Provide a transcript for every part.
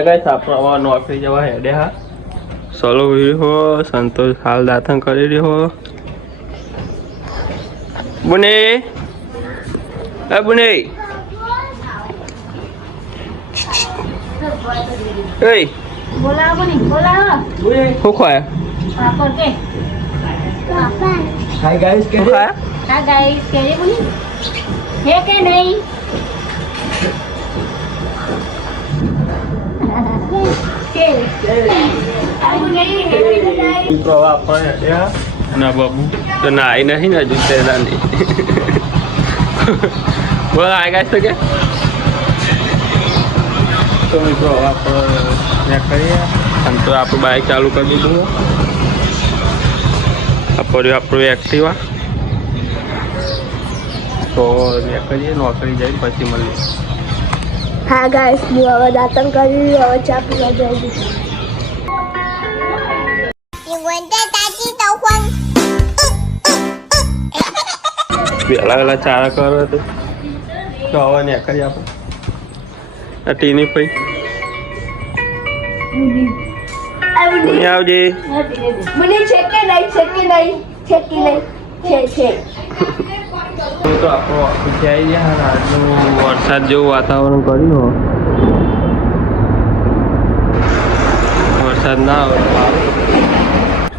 Guys આપણે નોકરી જવા હેડે હા સોલો હો સંતોષ હાલ દાતન કરી રહ્યો બુને એ બુને એ બોલા બની બોલા બુને શું ખાય પાપડ કે પાપા હાય ગાઈસ કે ખાય હા ગાઈસ કેરી બની હે કે નહીં મિત્રો આપણે ના બાબુ તો નાઈ નહીં ને હજુ તેલા નહીં બોલ આ ગાઈસ તો કે તો મિત્રો આપણે કરીએ અને તો આપણું બાઇક ચાલુ કરી દીધું આપણું એક્ટિવા તો કરીએ નોકરી જઈને પછી મળીએ હા ગાઈસ હું હવે દાતન કરી હવે ચા પીવા જઈ વેલા ચારા કરો તો હવે ને કરી આપણે ટીની પઈ આવજે મને છે કે નહીં છે તો આપણો ઓફિસ આવી ગયા આજનું વરસાદ જેવું વાતાવરણ કર્યું વરસાદ ના આવે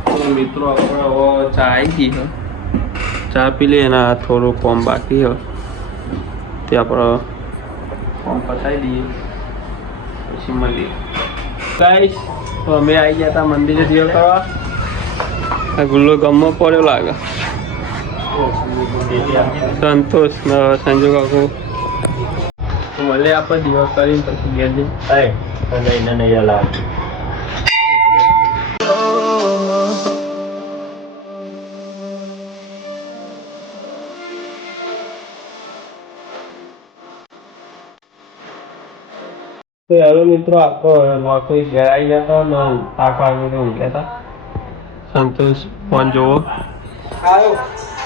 તો મિત્રો આપણે હવે ચા આવી ગઈ ચા પી લઈએ એના થોડું કોમ બાકી હોય તે આપણે કોમ પતાવી દઈએ પછી મળીએ ગાઈસ તો અમે આવી ગયા હતા મંદિરે દીવો કરવા આ ગુલ્લો ગમમાં પડ્યો લાગે સંતોષ સંજુ કાકુ મળે આપણે દિવસ કરીને પછી ઘેર જઈ નહીં લાગે તો હેલો મિત્રો આપણો નોકરી ઘેર આવી ગયા હતા ને થાક વાગીને ઊંઘ્યા હતા સંતોષ ફોન જોવો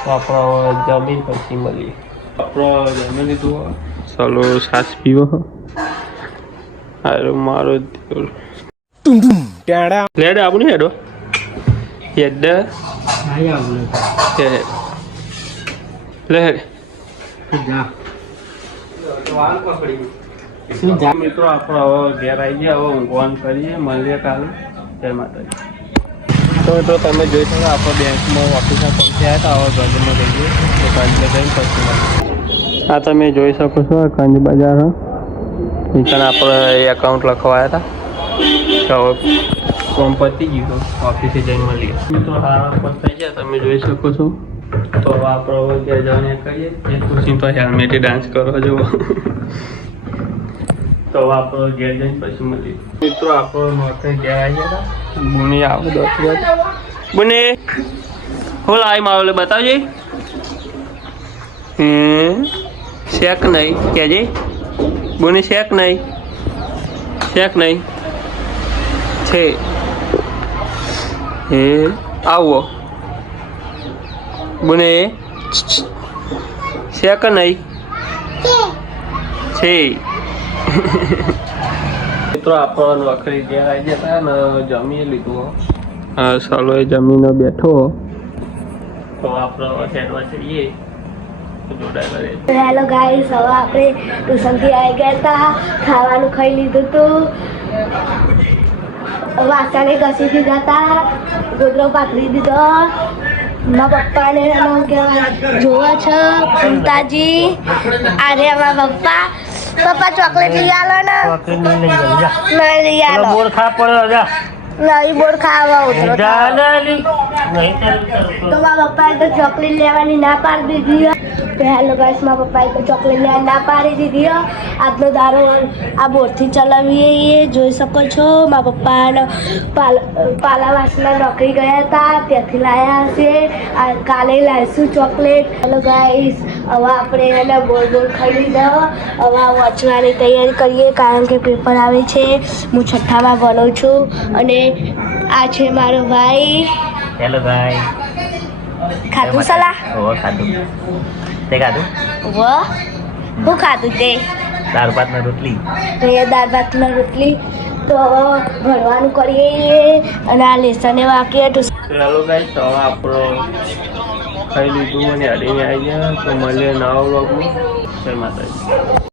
આપણો જમીન પછી મળીએ આપણો જમી લીધું ચાલો સાસ પીવો હારો મારો લેડ આપણું હેડો હેડ લે મિત્રો આપણો હવે ઘેર આવી ગયા હવે ઊંઘવાનું કરીએ મળીએ કાલે જય માતાજી તો મિત્રો તમે જોઈ શકો આપણે બેંકમાં ઓફિસમાં પહોંચ્યા હતા હવે ગંજમાં જઈએ તો ગંજમાં જઈને પછી આ તમે જોઈ શકો છો ગંજ બજાર નીચે આપણે એકાઉન્ટ લખવાયા હતા તો હવે ફોર્મ પતી ગયું ઓફિસે જઈને મળીએ મિત્રો હારા પણ થઈ ગયા તમે જોઈ શકો છો તો આપણે હવે ઘેર જઈને કરીએ એ ખુશી તો હેલ્મેટે ડાન્સ કરવા જવો તો આપણો ઘેર જઈને પછી મળીએ મિત્રો આપણો નોકરી ઘેર આવી ગયા હતા બુની આવો દસ બુને હું લાવી મારો લે બતાવજે શેક નહીં કહેજે બુની શેક નહીં છે હે આવો બુને શેક નહીં છે મિત્રો આપણો નોકરી ઘેર આવી ગયા હતા ને જમી લીધું ચાલો એ જમીને બેઠો તો આપણે હેડવા ચડીએ હેલો ગાઈસ હવે આપણે ટ્યુશનથી આવી ગયા હતા ખાવાનું ખાઈ લીધું હતું વાસણે ઘસી દીધા હતા ગોદરો પાથરી દીધો મારા પપ્પાને જોવા છે સુનતાજી આરે અમારા પપ્પા ચોકલેટ લઈ આલો ને નહીં લઈ આલો બોર ખા પડ્યો નહીં બોર ખાવા ઉતરો તો મારા પપ્પાએ તો ચોકલેટ લેવાની ના પાડી દીધી હેલો ગાઈસ મારા પપ્પાએ તો ચોકલેટ લેવાની ના પાડી દીધી આજનો દારો આ બોરથી ચલાવીએ એ જોઈ શકો છો મારા પપ્પાને પાલાવાસમાં નોકરી ગયા હતા ત્યાંથી લાવ્યા હશે કાલે લાવીશું ચોકલેટ હેલો ગાઈસ હવે આપણે એને બોર ખાઈ લીધો હવે વાંચવાની તૈયારી કરીએ કારણ કે પેપર આવે છે હું છઠ્ઠામાં ભણું છું અને આ છે મારો ભાઈ હેલો ભાઈ ખાધું સલા ખાધું તે ખાધું હું ખાધું તે દાળ ભાત ને રોટલી દાળ ભાત ને રોટલી તો હવે ભણવાનું કરીએ અને આ લેસને વાંકીએ તો ચાલો ગાઈસ તો હવે આપણો ખાઈ લીધું અને અડીને આવી ગયા તો મળીએ નવા વ્લોગમાં. જય માતાજી.